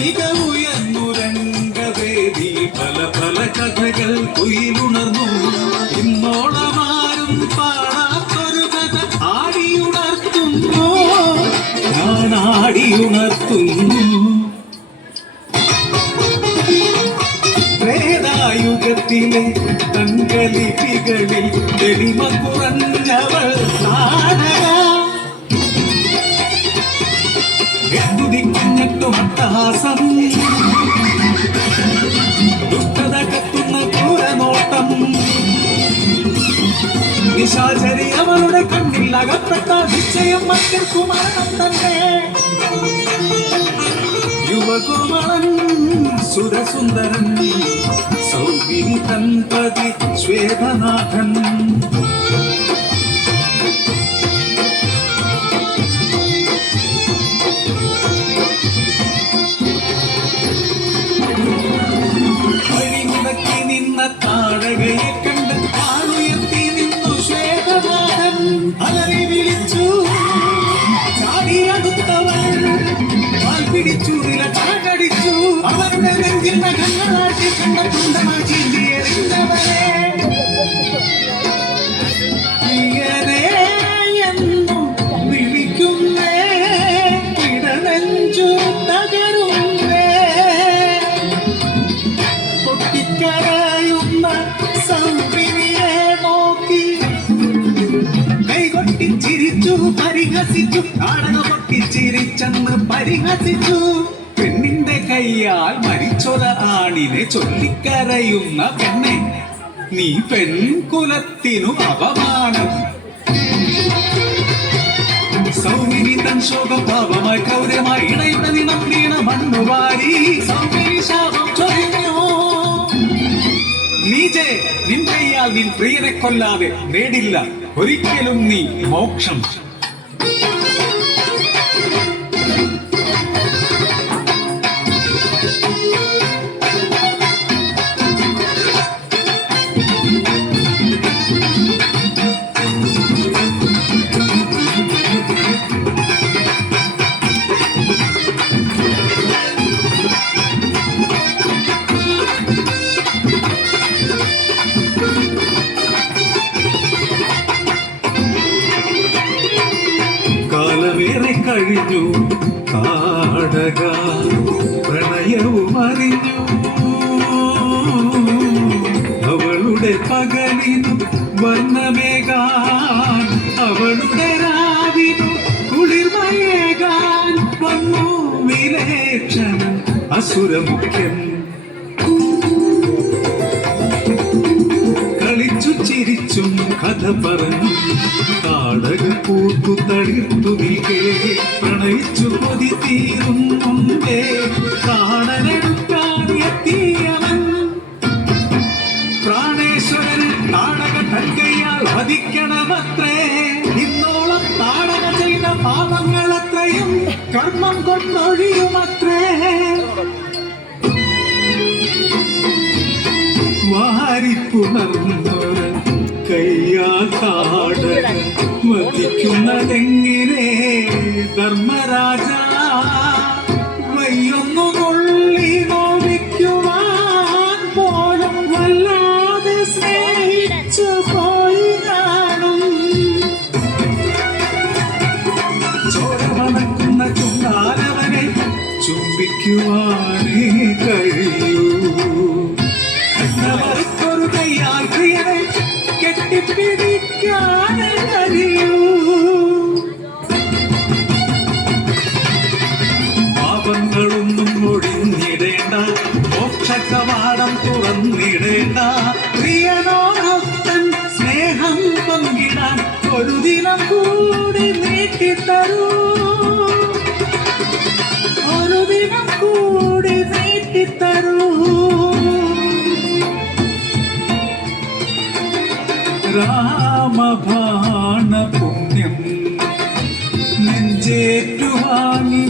മികവുയർന്നു രംഗവേദി പല പല കഥകൾ കുയിലുണർന്നു ഇന്നോളമാരും പാടാത്തൊരു കഥ ആടിയുണർത്തുന്നു ഞാൻ ആടിയുണർത്തുന്നു ത്രേതായുഗത്തിലെ തങ്കലിപികളിൽ തെളിമ കുറഞ്ഞവൾ നാടക കുഞ്ഞിട്ടും അട്ടഹാസം ദുഷ്ടത കത്തുന്ന ക്രൂരനോട്ടം നിശാചരി അവളുടെ കണ്ണിൽ അകപ്പെട്ട നിശ്ചയം മറ്റൊരു മരണം തന്നെ യുവകുമളൻ സുരസുന്ദരൻ സൗഗിനി തൻപതി ശ്വേതനാഥൻ വഴിമുടക്കി നിന്ന താഴകയെ കണ്ട് ആളുയർത്തി നിന്നു ശ്വേതനാഥൻ അലറി വിളിച്ചു ചാടിയടുത്തവൾ പിടിച്ചു നിലച്ചടിച്ചു അവരുടെ നെഞ്ചിൽ നഖങ്ങളാട്ടി കണ്ട തുണ്ടമാക്കി എറിഞ്ഞവരെ എന്നും വിളിക്കുന്നേ ഇടനെഞ്ചു തകരുന്നേ പൊട്ടിക്കരയുന്ന സൗന്ദര്യെ നോക്കി കൈകൊട്ടി ചിരിച്ചു പരിഹസിച്ചു നാടക പൊട്ടിച്ചിരിച്ചെന്ന് പരിഹസിച്ചു പെണ്ണിന്റെ കയ്യാൽ മരിച്ചൊര ആണിനെ ചൊല്ലിക്കരയുന്ന പെണ്ണെ നീ പെൺകുലത്തിനു അപമാനം സൗമിനി തൻ ശോകഭാവമായി ക്രൗര്യമായി ഇടയുടെ നിണം വീണ മണ്ണുവാരി സൗമിനി ശാപം ചൊരിഞ്ഞു നീജെ നിൻ കയ്യാൽ നിൻ പ്രിയനെ കൊല്ലാതെ നേടില്ല ഒരിക്കലും നീ മോക്ഷം കാലമേറെ കഴിഞ്ഞു താടക പ്രണയവും അറിഞ്ഞു അവളുടെ പകലിനു വർണ്ണമേകാൻ അവളുടെ രാവിനു കുളിർമയേകാൻ വന്നു വിലേക്ഷണം അസുരമുഖ്യൻ കളിച്ചു ചിരിച്ചും കഥ പറഞ്ഞു താടക പൂത്തു തളിർത്തു നിൽക്കേ പ്രണയിച്ചു കൊതി തീരുന്നുണ്ടേ കാണനെടുക്കാൻ എത്തിയവൻ പ്രാണേശ്വരൻ താടക തൽക്കയാൽ വധിക്കണമത്രേ ഇന്നോളം താടക ചെയ്ത പാപങ്ങളത്രയും കർമ്മം കൊണ്ടൊഴിയുമത്രേ വാരിപ്പുണർന്നൊരു കയ്യാ താടക വധിക്കുന്നതെങ്ങനെ ധർമ്മരാജ വയ്യൊന്നു കൊള്ളി നോവിക്കുവാൻ പോലും വല്ലാതെ സ്നേഹിച്ചു പോയി കാണും ചോര മണക്കുന്ന ചുണ്ടാലവനെ ചുംബിക്കുവാനേ കഴിയൂ കണ്ണവർക്കൊരു കയ്യാൽ പ്രിയനെ കെട്ടിപ്പിടിക്കാനേ കഴിയൂ പാപങ്ങളൊന്നും ഒഴിഞ്ഞിടേണ്ട മോക്ഷകവാടം തുറന്നിടേണ്ട പ്രിയനോടൊത്തൻ സ്നേഹം പങ്കിടാൻ ഒരു ദിനം കൂടി നീട്ടിത്തരൂ ഒരു ദിനം കൂടി നീട്ടിത്തരൂ രാമബാണ പുണ്യം നെഞ്ചേറ്റുവാങ്ങി